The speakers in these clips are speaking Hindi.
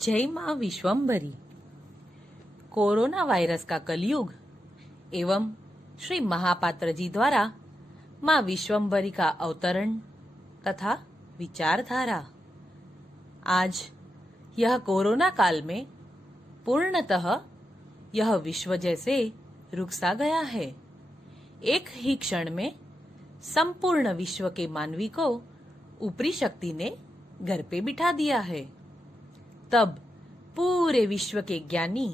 जय मां विश्वम्भरी। कोरोना वायरस का कलयुग एवं श्री महापात्र जी द्वारा मां विश्वम्भरी का अवतरण तथा विचारधारा। आज यह कोरोना काल में पूर्णतः यह विश्व जैसे रुक सा गया है। एक ही क्षण में संपूर्ण विश्व के मानवी को ऊपरी शक्ति ने घर पे बिठा दिया है। तब पूरे विश्व के ज्ञानी,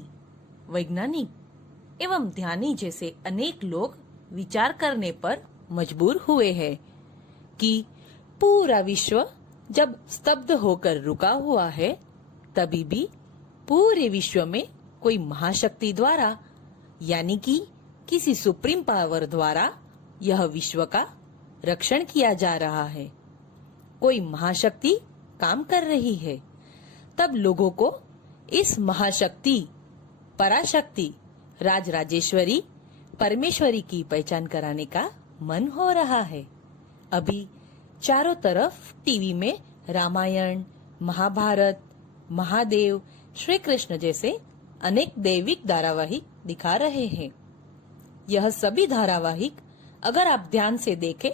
वैज्ञानिक एवं ध्यानी जैसे अनेक लोग विचार करने पर मजबूर हुए हैं कि पूरा विश्व जब स्तब्ध होकर रुका हुआ है, तभी भी पूरे विश्व में कोई महाशक्ति द्वारा यानी कि किसी सुप्रीम पावर द्वारा यह विश्व का रक्षण किया जा रहा है। कोई महाशक्ति काम कर रही है। तब लोगों को इस महाशक्ति, पराशक्ति, राजराजेश्वरी, परमेश्वरी की पहचान कराने का मन हो रहा है। अभी चारों तरफ टीवी में रामायण, महाभारत, महादेव, श्री कृष्ण जैसे अनेक दैविक धारावाहिक दिखा रहे हैं। यह सभी धारावाहिक अगर आप ध्यान से देखें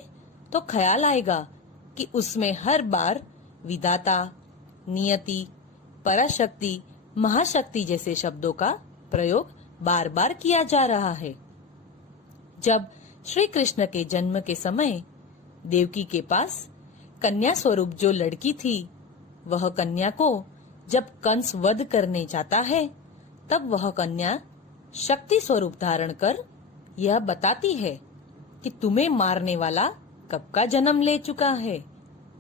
तो ख्याल आएगा कि उसमें हर बार विधाता, नियति, पराशक्ति, महाशक्ति जैसे शब्दों का प्रयोग बार बार किया जा रहा है। जब श्री कृष्ण के जन्म के समय देवकी के पास कन्या स्वरूप जो लड़की थी, वह कन्या को जब कंस वध करने जाता है, तब वह कन्या शक्ति स्वरूप धारण कर यह बताती है कि तुम्हें मारने वाला कब का जन्म ले चुका है,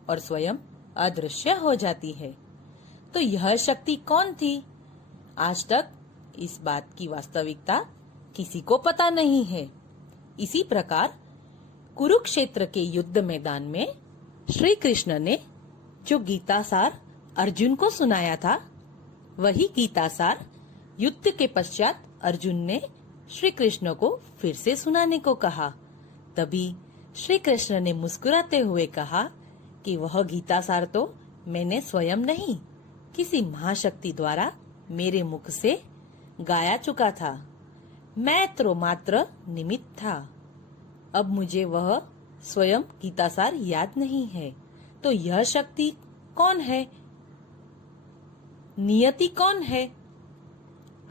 और स्वयं अदृश्य हो जाती है। तो यह शक्ति कौन थी? आज तक इस बात की वास्तविकता किसी को पता नहीं है। इसी प्रकार कुरुक्षेत्र के युद्ध मैदान में श्री कृष्ण ने जो गीता सार अर्जुन को सुनाया था, वही गीता सार युद्ध के पश्चात अर्जुन ने श्री कृष्ण को फिर से सुनाने को कहा। तभी श्री कृष्ण ने मुस्कुराते हुए कहा कि वह गीता सार तो मैंने स्वयं नहीं, किसी महाशक्ति द्वारा मेरे मुख से गाया चुका था। मैं तो मात्र निमित्त था। अब मुझे वह स्वयं गीता सार याद नहीं है। तो यह शक्ति कौन है? नियति कौन है?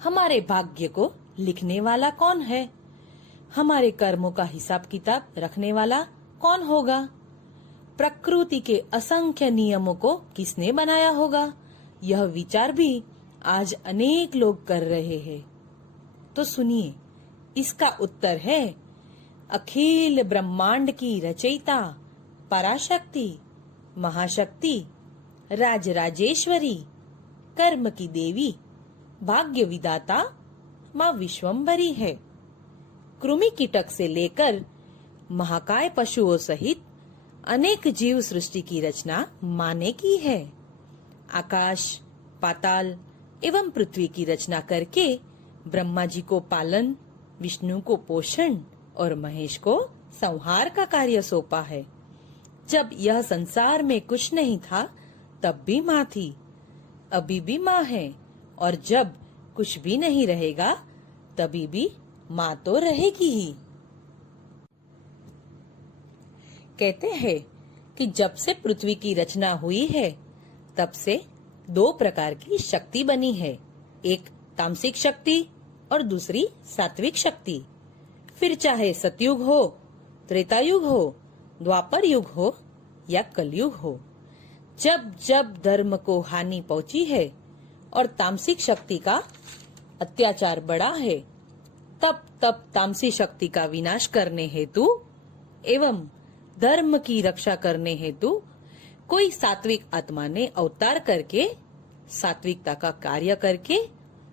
हमारे भाग्य को लिखने वाला कौन है? हमारे कर्मों का हिसाब किताब रखने वाला कौन होगा? प्रकृति के असंख्य नियमों को किसने बनाया होगा? यह विचार भी आज अनेक लोग कर रहे हैं। तो सुनिए, इसका उत्तर है अखिल ब्रह्मांड की रचयिता, पराशक्ति, महाशक्ति, राजराजेश्वरी, कर्म की देवी, भाग्य विधाता मां विश्वम्भरी है। कृमि कीटक से लेकर महाकाय पशुओं सहित अनेक जीव सृष्टि की रचना मां ने की है। आकाश, पाताल एवं पृथ्वी की रचना करके ब्रह्मा जी को पालन, विष्णु को पोषण और महेश को संहार का कार्य सौंपा है। जब यह संसार में कुछ नहीं था, तब भी मां थी, अभी भी मां है, और जब कुछ भी नहीं रहेगा, तभी भी मां तो रहेगी ही। कहते हैं कि जब से पृथ्वी की रचना हुई है, तब से दो प्रकार की शक्ति बनी है। एक तामसिक शक्ति और दूसरी सात्विक शक्ति। फिर चाहे सतयुग हो, त्रेतायुग हो, द्वापर युग हो या कलयुग हो, जब जब धर्म को हानि पहुंची है और तामसिक शक्ति का अत्याचार बढ़ा है, तब तब तामसी शक्ति का विनाश करने हेतु एवं धर्म की रक्षा करने हेतु कोई सात्विक आत्मा ने अवतार करके सात्विकता का कार्य करके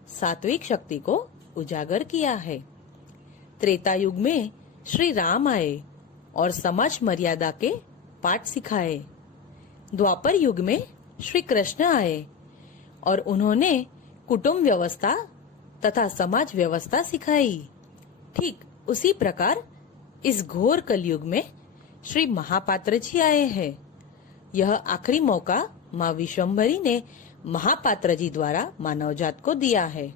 सात्विक शक्ति को उजागर किया है। त्रेता युग में श्री राम आए और समाज मर्यादा के पाठ सिखाए। द्वापर युग में श्री कृष्ण आए और उन्होंने कुटुंब व्यवस्था तथा समाज व्यवस्था सिखाई। ठीक उसी प्रकार इस घोर कलयुग में श्री महापात्र जी आए हैं। यह आखिरी मौका माँ विश्वम्भरी ने महापात्र जी द्वारा मानव जात को दिया है।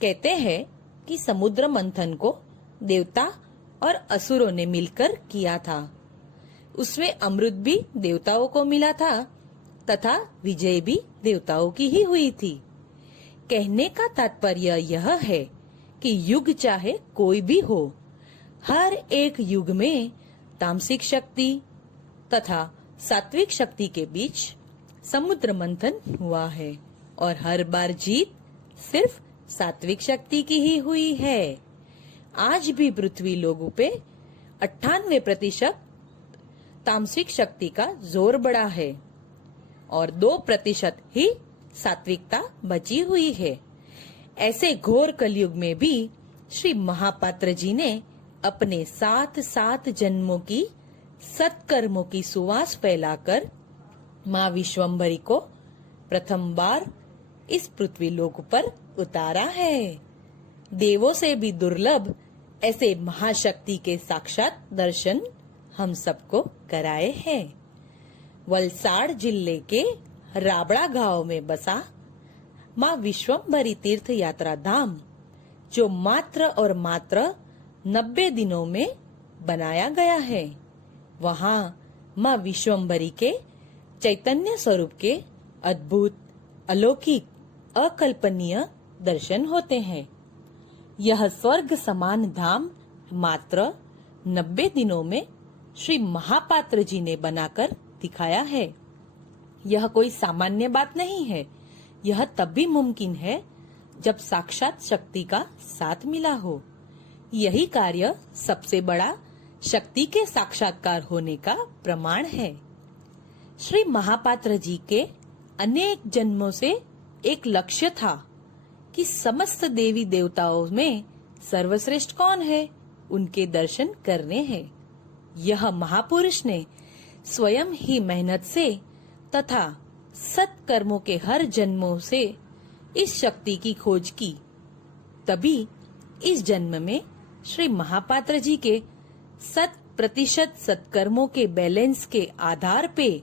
कहते हैं कि समुद्र मंथन को देवता और असुरों ने मिलकर किया था। उसमें अमृत भी देवताओं को मिला था तथा विजय भी देवताओं की ही हुई थी। कहने का तात्पर्य यह है कि युग चाहे कोई भी हो, हर एक युग में तामसिक शक्ति तथा सात्विक शक्ति के बीच समुद्र मंथन हुआ है और हर बार जीत सिर्फ सात्विक शक्ति की ही हुई है। आज भी पृथ्वी लोगों पे 98% तामसिक शक्ति का जोर बढ़ा है और 2% ही सात्विकता बची हुई है। ऐसे घोर कलयुग में भी श्री महापात्र जी ने अपने 7 जन्मों की सत्कर्मों की सुवास फैलाकर माँ विश्वम्भरी को प्रथम बार इस पृथ्वी लोक पर उतारा है। देवों से भी दुर्लभ ऐसे महाशक्ति के साक्षात दर्शन हम सबको कराए हैं। वलसाड़ जिले के राबड़ा गांव में बसा माँ विश्वम्भरी तीर्थ यात्रा धाम, जो मात्र और मात्र 90 दिनों में बनाया गया है। वहाँ माँ विश्वम्भरी के चैतन्य स्वरूप के अद्भुत, अलौकिक, अकल्पनीय दर्शन होते हैं। यह स्वर्ग समान धाम मात्र 90 दिनों में श्री महापात्र जी ने बनाकर दिखाया है। यह कोई सामान्य बात नहीं है। यह तब भी मुमकिन है जब साक्षात शक्ति का साथ मिला हो। यही कार्य सबसे बड़ा शक्ति के साक्षात्कार होने का प्रमाण है। श्री महापात्र जी के अनेक जन्मों से एक लक्ष्य था कि समस्त देवी देवताओं में सर्वश्रेष्ठ कौन है, उनके दर्शन करने हैं। यह महापुरुष ने स्वयं ही मेहनत से तथा सत्कर्मों के हर जन्मों से इस शक्ति की खोज की। तभी इस जन्म में श्री महापात्र जी के 100% सत्कर्मों के बैलेंस के आधार पे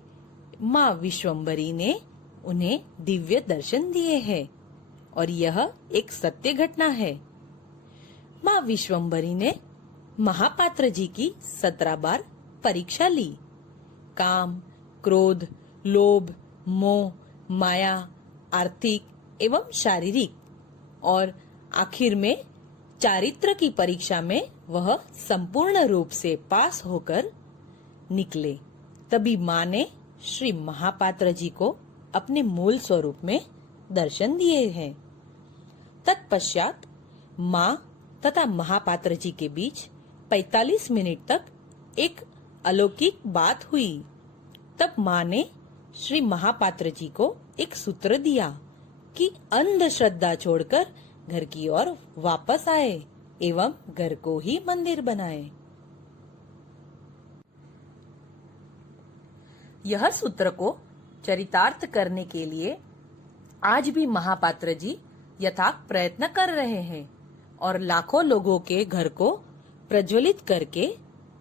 माँ विश्वम्भरी ने उन्हें दिव्य दर्शन दिए हैं और यह एक सत्य घटना है। माँ विश्वम्भरी ने महापात्र जी की 17 बार परीक्षा ली। काम, क्रोध, लोभ, मोह, माया, आर्थिक एवं शारीरिक और आखिर में चारित्र की परीक्षा में वह संपूर्ण रूप से पास होकर निकले। तभी माँ ने श्री महापात्र जी को अपने मूल स्वरूप में दर्शन दिए हैं। तत्पश्चात माँ तथा महापात्र जी के बीच 45 मिनट तक एक अलौकिक बात हुई। तब माँ ने श्री महापात्र जी को एक सूत्र दिया कि अंधश्रद्धा छोड़कर घर की ओर वापस आए एवं घर को ही मंदिर बनाए। यह सूत्र को चरितार्थ करने के लिए आज भी महापात्र जी यथार्थ प्रयत्न कर रहे हैं और लाखों लोगों के घर को प्रज्वलित करके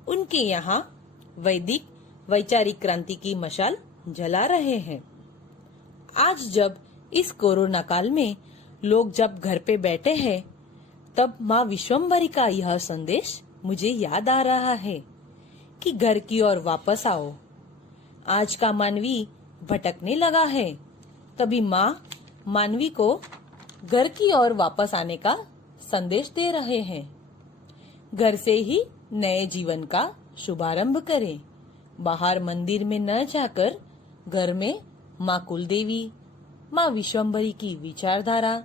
उनके यहाँ वैदिक वैचारिक क्रांति की मशाल जला रहे हैं। आज जब इस कोरोना काल में लोग जब घर पे बैठे हैं, तब माँ विश्वम्भरी का यह संदेश मुझे याद आ रहा है कि घर की ओर वापस आओ। आज का मानवी भटकने लगा है, तभी माँ मानवी को घर की ओर वापस आने का संदेश दे रहे हैं। घर से ही नए जीवन का शुभारंभ करें। बाहर मंदिर में न जाकर घर में माँ कुलदेवी, माँ विश्वम्भरी की विचारधारा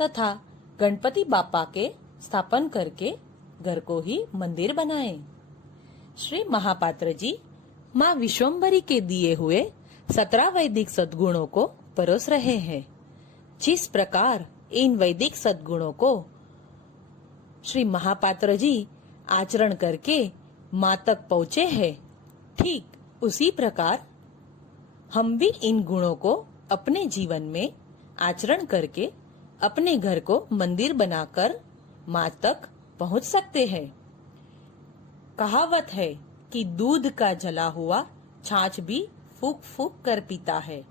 तथा गणपति बापा के स्थापन करके घर को ही मंदिर बनाएं। श्री महापात्र जी माँ विश्वम्भरी के दिए हुए 17 वैदिक सद्गुणों को परोस रहे हैं। जिस प्रकार इन वैदिक सद्गुणों को श्री महापात्र जी आचरण करके माँ तक पहुँचे हैं, ठीक उसी प्रकार हम भी इन गुणों को अपने जीवन में आचरण करके अपने घर को मंदिर बनाकर माँ तक पहुँच सकते हैं। कहावत है कि दूध का जला हुआ छाछ भी फूक फूक कर पीता है।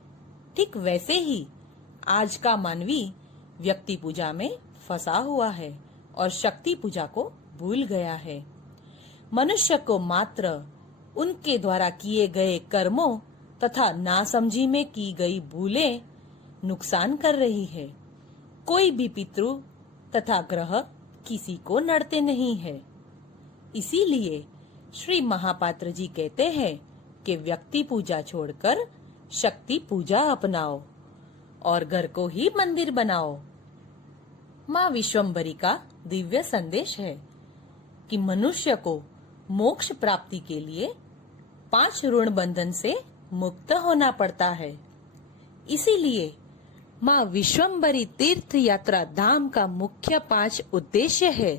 ठीक वैसे ही आज का मानवी व्यक्ति पूजा में फंसा हुआ है और शक्ति पूजा को भूल गया है। मनुष्य को मात्र उनके द्वारा किए गए कर्मों तथा नासमझी में की गई भूलें नुकसान कर रही है। कोई भी पितृ तथा ग्रह किसी को नड़ते नहीं है। इसीलिए श्री महापात्र जी कहते हैं कि व्यक्ति पूजा छोड़कर शक्ति पूजा अपनाओ और घर को ही मंदिर बनाओ। माँ विश्वम्भरी का दिव्य संदेश है कि मनुष्य को मोक्ष प्राप्ति के लिए 5 ऋण बंधन से मुक्त होना पड़ता है। इसीलिए माँ विश्वम्भरी तीर्थ यात्रा धाम का मुख्य 5 उद्देश्य है।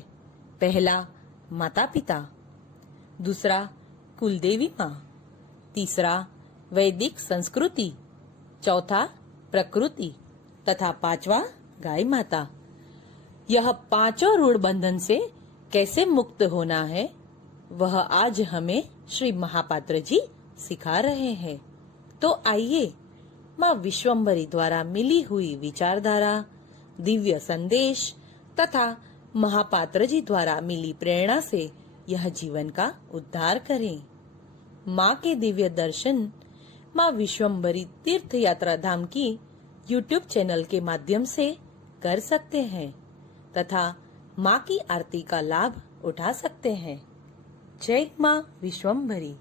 पहला, माता पिता। दूसरा, कुलदेवी माँ। तीसरा, वैदिक संस्कृति। चौथा, प्रकृति तथा 5वां, गाय माता। यह 5 ऋण बंधन से कैसे मुक्त होना है, वह आज हमें श्री महापात्र जी सिखा रहे हैं। तो आइए माँ विश्वम्भरी द्वारा मिली हुई विचारधारा, दिव्य संदेश तथा महापात्र जी द्वारा मिली प्रेरणा से यह जीवन का उद्धार करें। माँ के दिव्य दर्शन माँ विश्वम्भरी तीर्थ यात्रा धाम की YouTube चैनल के माध्यम से कर सकते हैं तथा माँ की आरती का लाभ उठा सकते हैं। जय माँ विश्वम्भरी।